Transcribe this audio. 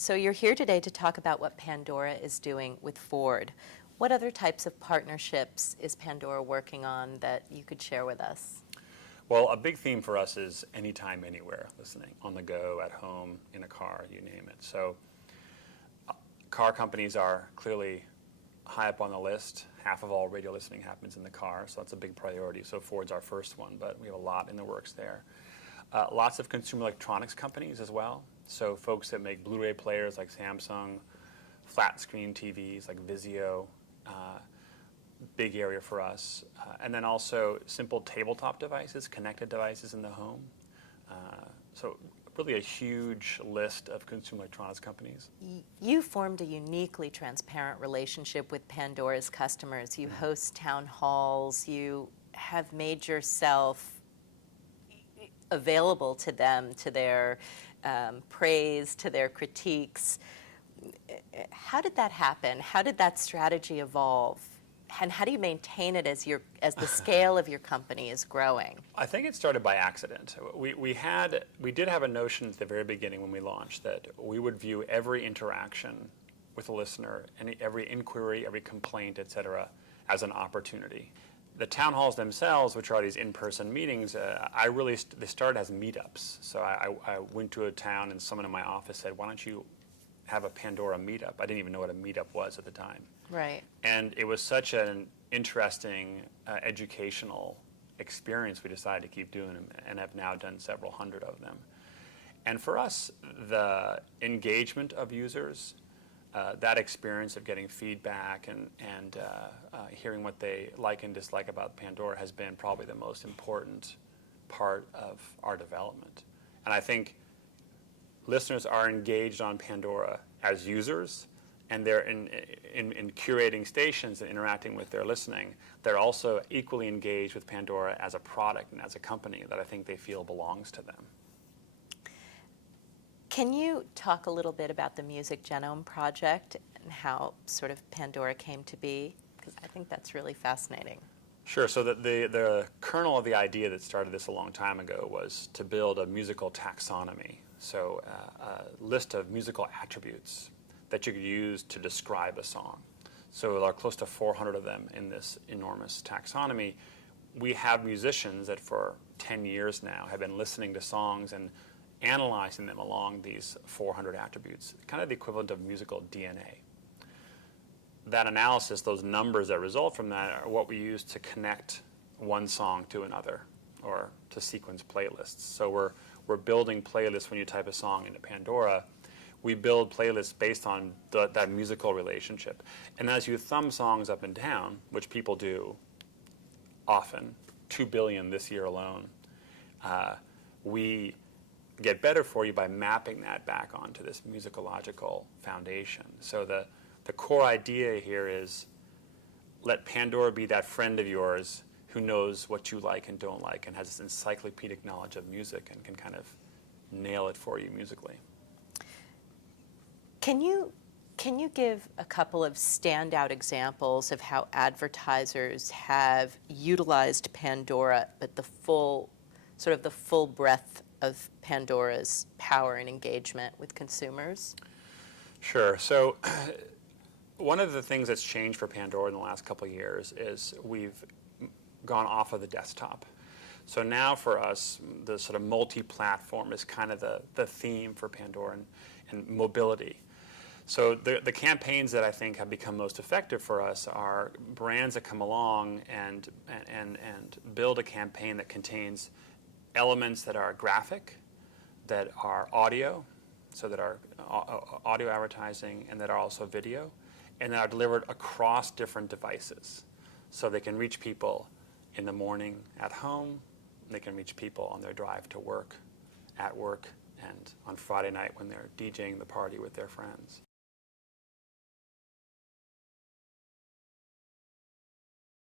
So you're here today to talk about what Pandora is doing with Ford. What other types of partnerships is Pandora working on that you could share with us? Well, a big theme for us is anytime, anywhere listening, on the go, at home, in a car, you name it. So car companies are clearly high up on the list. Half of all radio listening happens in the car, so that's a big priority. So Ford's our first one, but we have a lot in the works there. Lots of consumer electronics companies as well. So folks that make Blu-ray players like Samsung, flat screen TVs like Vizio, big area for us. And then also simple tabletop devices, connected devices in the home. So really a huge list of consumer electronics companies. You formed a uniquely transparent relationship with Pandora's customers. You host town halls. You have made yourself available to them, to their praise, to their critiques. How did that happen? How did that strategy evolve? And how do you maintain it as the scale of your company is growing? I think it started by accident. We did have a notion at the very beginning when we launched that we would view every interaction with a listener, every inquiry, every complaint, et cetera, as an opportunity. The town halls themselves, which are these in-person meetings, they started as meetups. So I went to a town and someone in my office said, "Why don't you have a Pandora meetup?" I didn't even know what a meetup was at the time. Right. And it was such an interesting educational experience, we decided to keep doing them and have now done several hundred of them. And for us, the engagement of users, that experience of getting feedback and hearing what they like and dislike about Pandora has been probably the most important part of our development. And I think listeners are engaged on Pandora as users, and they're in curating stations and interacting with their listening. They're also equally engaged with Pandora as a product and as a company that I think they feel belongs to them. Can you talk a little bit about the Music Genome project and how sort of Pandora came to be? Because I think that's really fascinating. Sure. So the kernel of the idea that started this a long time ago was to build a musical taxonomy. So a list of musical attributes that you could use to describe a song. So there are close to 400 of them in this enormous taxonomy. We have musicians that for 10 years now have been listening to songs and analyzing them along these 400 attributes, kind of the equivalent of musical DNA. That analysis, those numbers that result from that, are what we use to connect one song to another or to sequence playlists. So we're building playlists when you type a song into Pandora. We build playlists based on that musical relationship. And as you thumb songs up and down, which people do often, 2 billion this year alone, we get better for you by mapping that back onto this musicological foundation. So the core idea here is let Pandora be that friend of yours who knows what you like and don't like and has this encyclopedic knowledge of music and can kind of nail it for you musically. Can you give a couple of standout examples of how advertisers have utilized Pandora at the full breadth of Pandora's power and engagement with consumers? Sure. So one of the things that's changed for Pandora in the last couple of years is we've gone off of the desktop. So now for us, the sort of multi-platform is kind of the theme for Pandora and mobility. So the campaigns that I think have become most effective for us are brands that come along and build a campaign that contains elements that are graphic, that are audio, so that are audio advertising, and that are also video, and that are delivered across different devices. So they can reach people in the morning at home, they can reach people on their drive to work, at work, and on Friday night when they're DJing the party with their friends.